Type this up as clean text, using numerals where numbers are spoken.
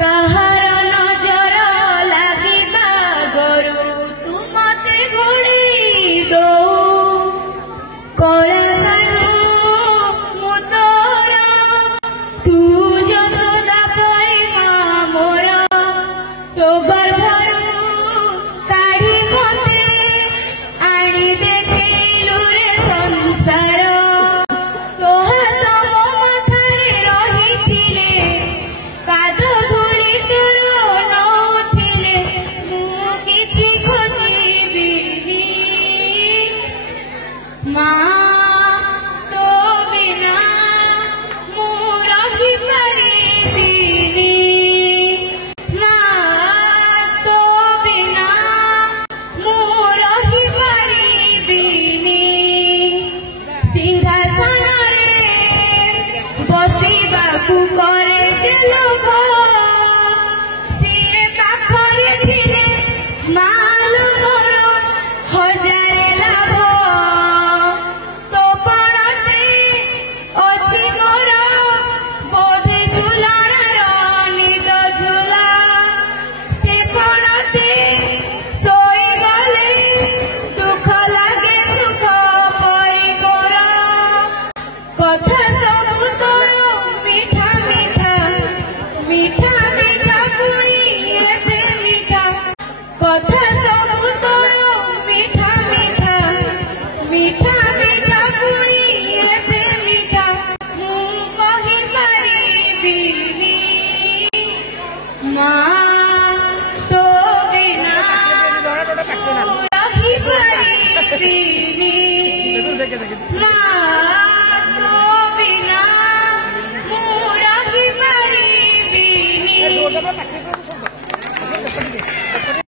कहार नजर लागिबा गरु तू मते घोड़ी दो कला कानू मु तोर तू जसोदा पई मां मोर तो गर्भरू काढ़ी मते आनी देखिलु रे संसार तो हाथ मो मथारे रहिथिले पाद धूली तोर नउथिले मु किछि खोजिबिनी मां तो बिना मु रहि परिबिनी मां तो बिना मु रहि परिबिनी सिंहासन रे बसिबाकू करे जे लोभ सिए पाखरे थिले माल मोर हजारे लाभ तो पणते अछि मोर बोधे झुलणार निद झुला से पणते सोई गले दुख लागे सुख परी कर कथा सबु तोर मीठा मीठा मीठा मीठा पुणी एते मीठा कथा सबु तोर मीठा मीठा मीठा मीठा पुणी एते मीठा मु कहि परिबिनी मां तो बिना मु रहि परिबिनी मां तो बिना मु रहि परिबिनी